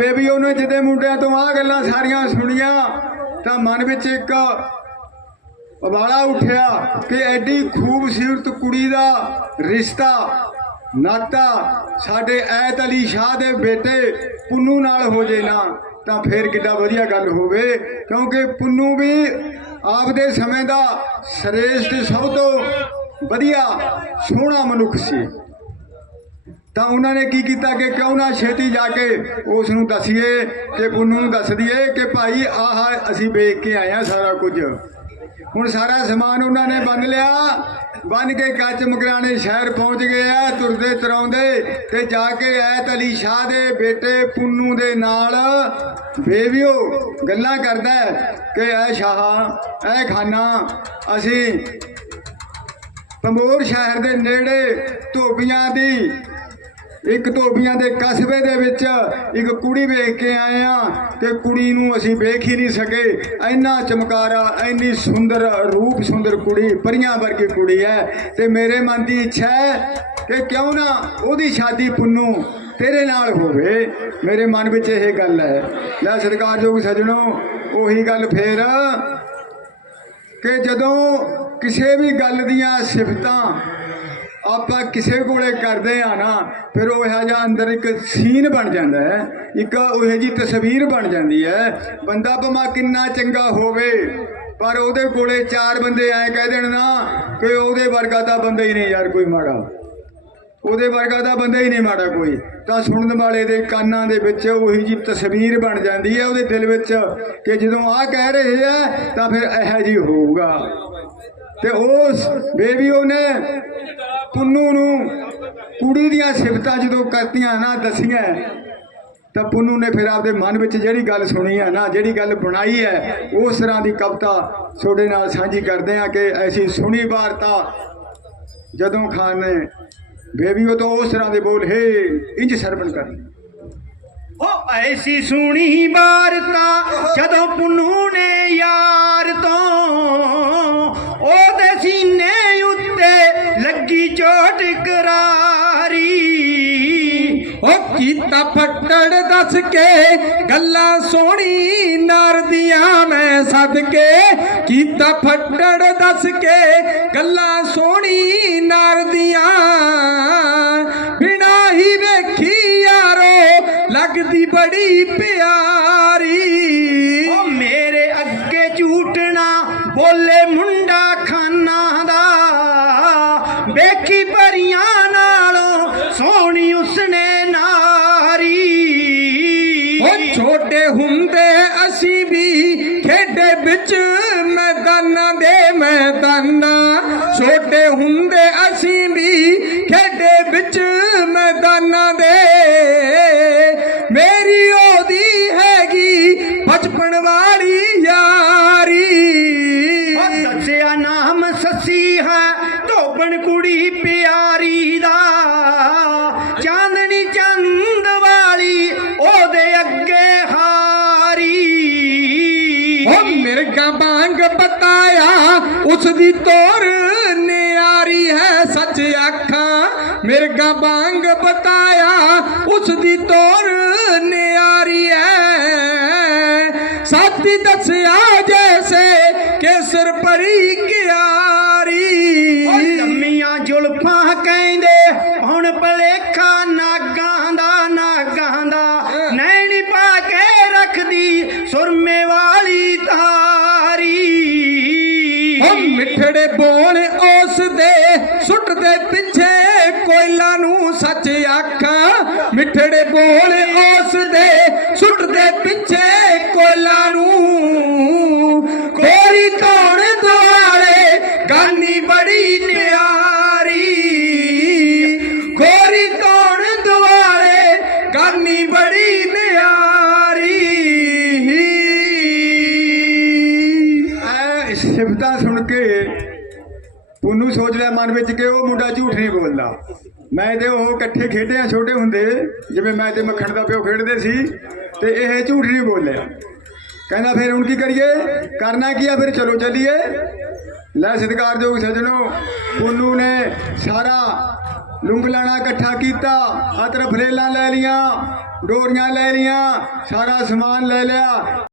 Baby ਉਹਨੇ ਜਿਹਦੇ ਮੁੰਡਿਆਂ ਤੋਂ ਆ ਗੱਲਾਂ ਸਾਰੀਆਂ ਸੁਣੀਆਂ, ਤਾਂ ਮਨ ਵਿੱਚ ਇੱਕ ਉਬਾਲਾ ਉੱਠਿਆ ਕਿ ਐਡੀ ਖੂਬਸੂਰਤ ਕੁੜੀ ਦਾ ਰਿਸ਼ਤਾ, ਨਾਤਾ ਸਾਡੇ ਐਤ ਅਲੀ ਸ਼ਾਹ ਦੇ ਬੇਟੇ ਪੁੰਨੂ ਨਾਲ ਹੋ ਜੇ ਨਾ, ਤਾਂ ਫੇਰ ਕਿੱਡਾ ਵਧੀਆ ਗੱਲ ਹੋਵੇ। ਕਿਉਂਕਿ ਪੁੰਨੂ ਵੀ ਆਪਦੇ ਸਮੇਂ ਦਾ ਸ੍ਰੇਸ਼ਟ ਸਭ ਤੋਂ ਵਧੀਆ ਸੋਹਣਾ ਮਨੁੱਖ ਸੀ। ਤਾਂ ਉਹਨਾਂ ਨੇ ਕੀ ਕੀਤਾ ਕਿ ਕਿਉਂ ਨਾ ਛੇਤੀ ਜਾ ਕੇ ਉਸ ਨੂੰ ਦੱਸੀਏ ਕਿ ਪੁੰਨੂ ਨੂੰ ਦੱਸ ਦਈਏ ਕਿ ਭਾਈ ਆਹ ਅਸੀਂ ਵੇਖ ਕੇ ਆਏ ਆ ਸਾਰਾ ਕੁਝ। ਹੁਣ ਸਾਰਾ ਸਮਾਨ ਉਹਨਾਂ ਨੇ ਬੰਨ ਲਿਆ। ਬੰਨ ਕੇ ਕੱਚ ਮਕਰਾਣੇ ਸ਼ਹਿਰ ਪਹੁੰਚ ਗਏ ਆ, ਤੁਰਦੇ ਤਰਾਉਂਦੇ ਤੇ ਜਾ ਕੇ ਐਤ ਅਲੀ ਸ਼ਾਹ ਦੇ ਬੇਟੇ ਪੁੰਨੂ ਦੇ ਨਾਲ ਬੇਵਿਓ ਗੱਲਾਂ ਕਰਦਾ ਕਿ, ਐ ਸ਼ਾਹ, ਐ ਖਾਨਾ, ਅਸੀਂ ਪੰਬੋਰ ਸ਼ਹਿਰ ਦੇ ਨੇੜੇ ਧੋਬੀਆਂ ਦੀ ਇੱਕ ਧੋਬੀਆਂ ਦੇ ਕਸਬੇ ਦੇ ਵਿੱਚ ਇੱਕ ਕੁੜੀ ਵੇਖ ਕੇ ਆਏ ਆ ਤੇ ਕੁੜੀ ਨੂੰ ਅਸੀਂ ਵੇਖ ਹੀ ਨਹੀਂ ਸਕੇ। ਇੰਨਾ ਚਮਕਾਰਾ, ਇੰਨੀ ਸੁੰਦਰ ਰੂਪ, ਸੁੰਦਰ ਕੁੜੀ, ਪਰੀਆਂ ਵਰਗੀ ਕੁੜੀ ਹੈ ਤੇ ਮੇਰੇ ਮਨ ਦੀ ਇੱਛਾ ਹੈ ਕਿ ਕਿਉਂ ਨਾ ਉਹਦੀ ਸ਼ਾਦੀ ਪੁੰਨੂ ਤੇਰੇ ਨਾਲ ਹੋਵੇ। ਮੇਰੇ ਮਨ ਵਿੱਚ ਇਹ ਗੱਲ ਹੈ ਲੈ ਸਤਿਕਾਰਯੋਗ ਸਜਣੋ, ਉਹੀ ਗੱਲ ਫੇਰ ਕਿ ਜਦੋਂ ਕਿਸੇ ਵੀ ਗੱਲ ਦੀਆਂ ਸਿਫਤਾਂ ਆਪਾਂ ਕਿਸੇ ਕੋਲੇ ਕਰਦੇ ਆ ਨਾ, ਫਿਰ ਉਹ ਇਹੋ ਜਿਹਾ ਅੰਦਰ ਇੱਕ ਸੀਨ ਬਣ ਜਾਂਦਾ ਹੈ, ਇੱਕ ਉਹ ਜੀ ਤਸਵੀਰ ਬਣ ਜਾਂਦੀ ਹੈ, ਬੰਦਾ ਭਮਾ ਕਿੰਨਾ ਚੰਗਾ ਹੋਵੇ, ਪਰ ਉਹਦੇ ਕੋਲੇ ਚਾਰ ਬੰਦੇ ਐ ਕਹਿ ਦੇਣ ਨਾ ਕਿ ਉਹਦੇ ਵਰਗਾ ਤਾਂ ਬੰਦਾ ਹੀ ਨਹੀਂ ਯਾਰ ਕੋਈ ਮਾੜਾ। ਉਹਦੇ ਵਰਗਾ ਤਾਂ ਬੰਦਾ ਹੀ ਨਹੀਂ ਮਾੜਾ ਕੋਈ। ਤਾਂ ਸੁਣਨ ਵਾਲੇ ਦੇ ਕੰਨਾਂ ਦੇ ਵਿੱਚ ਉਹੀ ਜੀ ਤਸਵੀਰ ਬਣ ਜਾਂਦੀ ਹੈ ਉਹਦੇ ਦਿਲ ਵਿੱਚ ਕਿ ਜਦੋਂ ਆਹ ਕਹਿ ਰਹੇ ਆ, ਤਾਂ ਫਿਰ ਇਹੋ ਜੀ ਹੋਊਗਾ। ਤੇ ਉਸ ਬੇਬੀ ਉਹਨੇ ਪੁੰਨੂ ਨੂੰ ਕੁੜੀ ਦੀਆਂ ਸਿਫਤਾਂ ਜਦੋਂ ਕਰਤੀਆਂ ਨਾ ਦਸੀਆਂ, ਤਾਂ ਪੁੰਨੂ ਨੇ ਫਿਰ ਆਪਦੇ ਮਨ ਵਿੱਚ ਜਿਹੜੀ ਗੱਲ ਸੁਣੀ ਹੈ ਨਾ, ਜਿਹੜੀ ਗੱਲ ਬਣਾਈ ਹੈ, ਉਸ ਤਰ੍ਹਾਂ ਦੀ ਕਵਿਤਾ ਤੁਹਾਡੇ ਨਾਲ ਸਾਂਝੀ ਕਰਦੇ ਹਾਂ ਕਿ ਐਸੀ ਸੁਣੀ ਵਾਰਤਾ। ਜਦੋਂ ਖਾਨ ਨੇ ਬੇਬੀ ਬੇਬੀਓ ਤੋਂ ਉਸ ਤਰ੍ਹਾਂ ਦੇ ਬੋਲ, ਹੇ, ਇੰਜ ਸਰਵਣ ਕਰ ਉਹ ਐਸੀ ਸੁਣੀ ਵਾਰਤਾ ਜਦੋਂ ਪੁੰਨੂ ਨੇ ਯਾਰ ਤੋਂ ਉਹਦੇ ਉਹ ਫੱਟੜ ਦੱਸ ਕੇ ਗੱਲਾਂ ਸੋਹਣੀ ਨਰਦੀਆਂ ਮੈਂ ਸਦਕੇ। ਕੀਤਾ ਫੱਟੜ ਦੱਸ ਕੇ ਗੱਲਾਂ ਸੋਹਣੀ ਨਰਦੀਆਂ। ਬਿਨਾ ਹੀ ਵੇਖੀ ਯਾਰੋ ਲੱਗਦੀ ਬੜੀ ਪਿਆਰੀ। ਉਹ ਮੇਰੇ ਅੱਗੇ ਝੂਟਣਾ ਬੋਲੇ ਮੁੰਡਾ ਖਾਨਾ ਦਾ। ਛੋਟੇ ਹੁੰਦੇ ਅਸੀਂ ਵੀ ਖੇਡੇ ਵਿੱਚ ਮੈਦਾਨਾਂ ਦੇ ਮੈਦਾਨਾਂ। ਛੋਟੇ ਹੁੰਦੇ ਅਸੀਂ ਉਸ ਦੀ ਤੋਰ ਨਿਆਰੀ ਹੈ ਸੱਚ ਆਖਾਂ ਮਿਰਗਾ ਵਾਂਗ ਬਤਾਇਆ। ਉਸ ਦੀ ਤੋਰ ਨਿਆਰੀ ਹੈ। ਸਾਥੀ ਦੱਸਿਆ ਜੈਸੇ ਕੇਸਰ ਪਰੀ ਉਹ ਉਹ ਮਿੱਠੜੇ ਬੋਲ ਉਸ ਦੇ ਸੁੱਟਦੇ ਪਿੱਛੇ ਕੋਇਲਾ ਨੂੰ ਸੱਚ ਆਖਾਂ। ਮਿੱਠੜੇ ਬੋਲ ਉਸ ਦੇ ਸਿਫਤਾਂ ਸੁਣ ਕੇ ਉਹਨੂੰ ਸੋਚ ਲਿਆ ਮਨ ਵਿੱਚ ਕਿ ਉਹ ਮੁੰਡਾ ਝੂਠ ਨਹੀਂ ਬੋਲਦਾ। ਮੈਂ ਤੇ ਉਹ ਇਕੱਠੇ ਖੇਡਿਆ ਛੋਟੇ ਹੁੰਦੇ, ਜਿਵੇਂ ਮੈਂ ਤੇ ਮੱਖਣ ਦਾ ਪਿਓ ਖੇਡਦੇ ਸੀ, ਤੇ ਇਹ ਝੂਠ ਨਹੀਂ ਬੋਲਿਆ। ਕਹਿੰਦਾ ਫਿਰ ਹੁਣ ਕੀ ਕਰੀਏ? ਕਰਨਾ ਕੀ ਆ ਫਿਰ? ਚਲੋ ਚੱਲੀਏ। ਲੈ ਸਤਿਕਾਰਯੋਗ ਸਜਣੋ, ਪੁੰਨੂ ਨੇ ਸਾਰਾ ਲੁੰਗਲਾਣਾ ਇਕੱਠਾ ਕੀਤਾ ਅਤਰ ਫਲੇਲਾਂ ਲੈ ਲੀਆਂ ਡੋਰੀਆਂ ਲੈ ਲੀਆਂ ਸਾਰਾ ਸਮਾਨ ਲੈ ਲਿਆ।